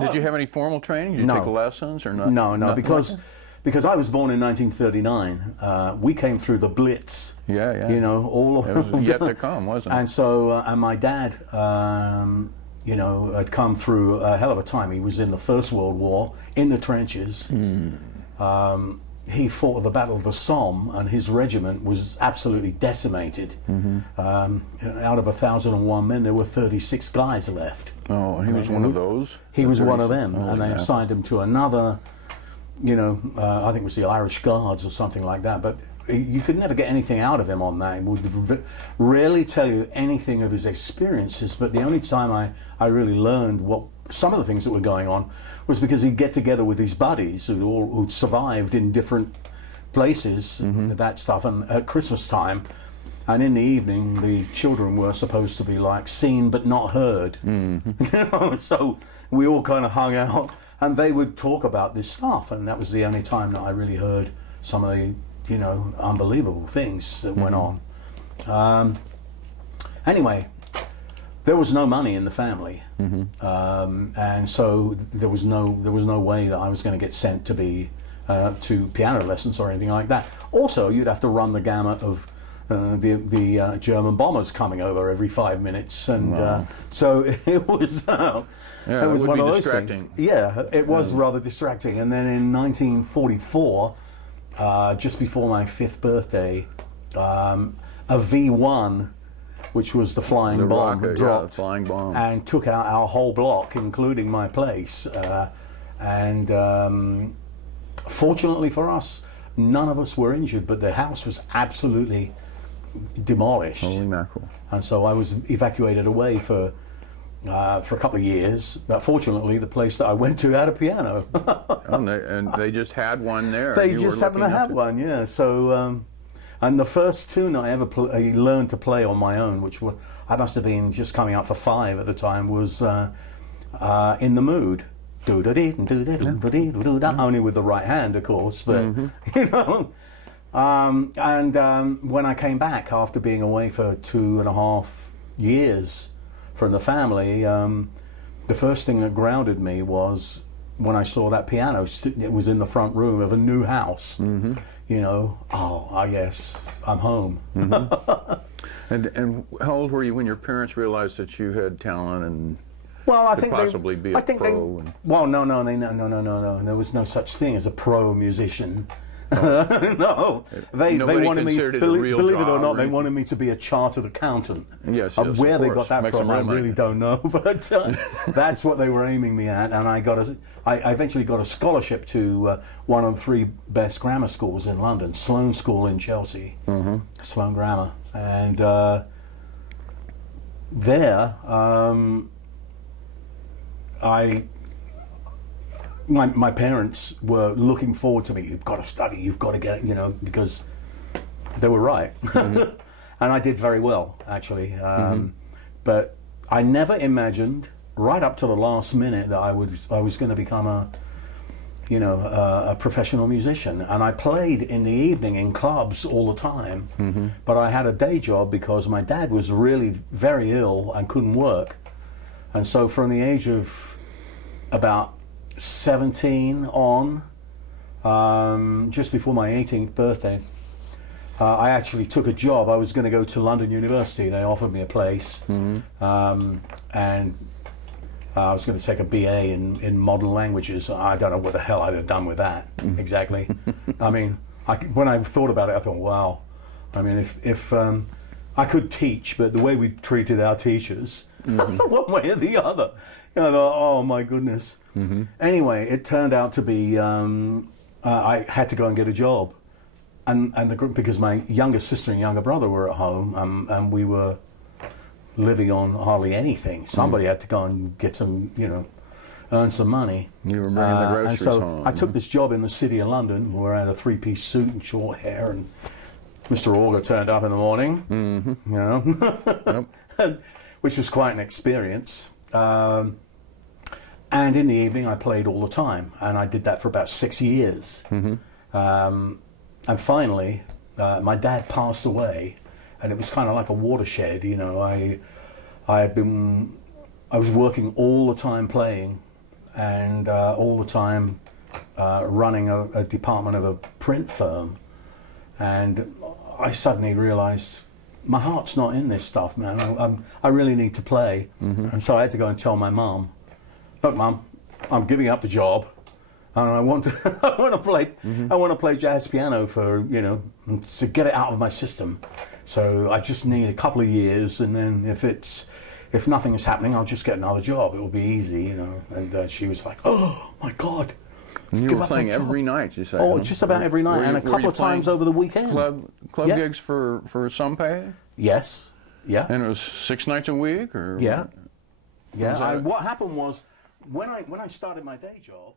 Did you have any formal training? Did you No. take lessons or not? No, because I was born in 1939. We came through the Blitz. Yeah. You know, all It of was yet to come, wasn't it? And so, and my dad, you know, had come through a hell of a time. He was in the First World War, in the trenches. He fought at the Battle of the Somme, and his regiment was absolutely decimated. Out of 1,001 men, there were 36 guys left. Oh, and he was one of those? He was one of them, Oh, and they yeah. assigned him to another, you know, I think it was the Irish Guards or something like that. But you could never get anything out of him on that. He would rarely tell you anything of his experiences. But the only time I really learned what some of the things that were going on was because he'd get together with his buddies who'd survived in different places, that stuff, and at Christmas time. And in the evening, the children were supposed to be like seen but not heard. You know, so we all kind of hung out, and they would talk about this stuff, and that was the only time that I really heard some of the, you know, unbelievable things that went on. Anyway, there was no money in the family, and so there was no way that I was going to get sent to be to piano lessons or anything like that. Also, you'd have to run the gamut of the German bombers coming over every 5 minutes, and so it was. Yeah, it was one of those distracting. things. Yeah, it was rather distracting. And then in 1944, just before my 5th birthday, a V1, which was the flying bomb, rocket, dropped, the flying bomb, and took out our whole block, including my place. And fortunately for us, none of us were injured, but the house was absolutely demolished. Holy mackerel. And so I was evacuated away for a couple of years. But fortunately, the place that I went to had a piano. and they just had one there. They just happened to have one, yeah. So, and the first tune I ever learned to play on my own, which I must have been just coming up for 5 at the time, was In the Mood. Only with the right hand, of course, but you know. When I came back after being away for 2.5 years from the family, the first thing that grounded me was when I saw that piano. It was in the front room of a new house. You know, yes, I'm home. And how old were you when your parents realized that you had talent and well, I could think possibly be a pro? Well, no. There was no such thing as a pro musician. No, they wanted me. Believe it or not, they wanted me to be a chartered accountant. Yes, where they got that from, I really don't know. But that's what they were aiming me at, and I eventually got a scholarship to one of the 3 best grammar schools in London, Sloane School in Chelsea, Sloane Grammar, and there. My parents were looking forward to me. You've got to study. You've got to get it, you know, because they were right, and I did very well actually. But I never imagined, right up to the last minute, that I was going to become a professional musician. And I played in the evening in clubs all the time. But I had a day job because my dad was really very ill and couldn't work, and so from the age of about 17 on, just before my 18th birthday, I actually took a job. I was going to go to London University. They offered me a place, and I was going to take a BA in modern languages. I don't know what the hell I'd have done with that exactly. I mean, when I thought about it, I thought, wow. I mean, if I could teach, but the way we treated our teachers, one way or the other, you know, oh my goodness. Anyway, it turned out to be I had to go and get a job, and because my younger sister and younger brother were at home, and we were living on hardly anything. Somebody had to go and get some, you know, earn some money. You were bringing the groceries and so home. I took this job in the city of London, where I had a 3-piece suit and short hair, and Mr. Auger turned up in the morning, you know, which was quite an experience. And in the evening, I played all the time, and I did that for about 6 years. And finally, my dad passed away, and it was kind of like a watershed. You know, I was working all the time playing, and all the time running a department of a print firm. And I suddenly realized my heart's not in this stuff, man. I really need to play. And so I had to go and tell my mum, look, Mum, I'm giving up the job. And I want to, I want to play jazz piano for, you know, to get it out of my system. So I just need a couple of years, and then if nothing is happening, I'll just get another job. It will be easy, you know. And she was like, oh my God. And you were playing every night, you say? Oh, huh? just about every night, and a couple of times over the weekend. Club Yeah. gigs for some pay? Yes. Yeah. And it was 6 nights a week, or Yeah. Yeah. Was that- What happened was when I started my day job.